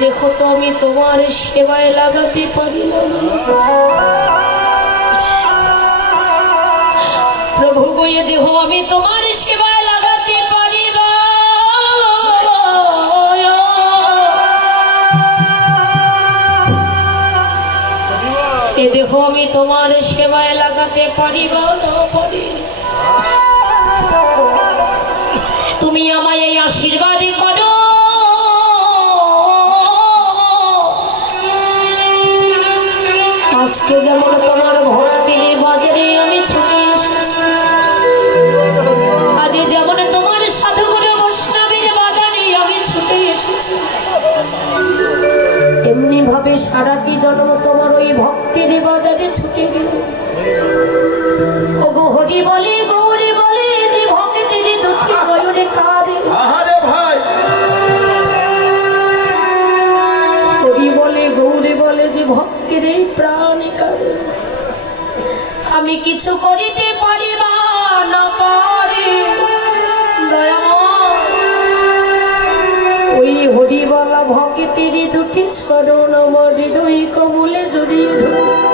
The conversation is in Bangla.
দেখো তো আমি তোমার সেবায় লাগাতে পারি না প্রভু গো, এ দেহ আমি তোমার সেবায় লাগাতে পারি না। এ দেহ আমি তোমার সেবায় লাগাতে পারিব না পারি। তুমি আমায় এই আশীর্বাদই করো, আজকে যেমন তোমার ভক্তির বাজারে আমি ছুটে এসেছি, আজ যেমন তোমার সাধুগুরু বৈষ্ণবের বাজারে আমি ছুটে এসেছি, এমনি ভাবে সারাটি জন্ম তোমার ওই ভক্তির বাজারে ছুটে গেল। ওগো হরি বলে গৌরী বলে যে ভক্তির দুটি নয়নে কাঁদে, আহারে ভাই হরি বলে গৌরী বলে যে ভক্তির এই প্রাণে কাঁদে। আমি কিছু করিতে পারি বা না পারি, ওই হরি বলা ভক্তির দুটি স্মরণ আমার হৃদয় কমলে জড়িয়ে ধরে।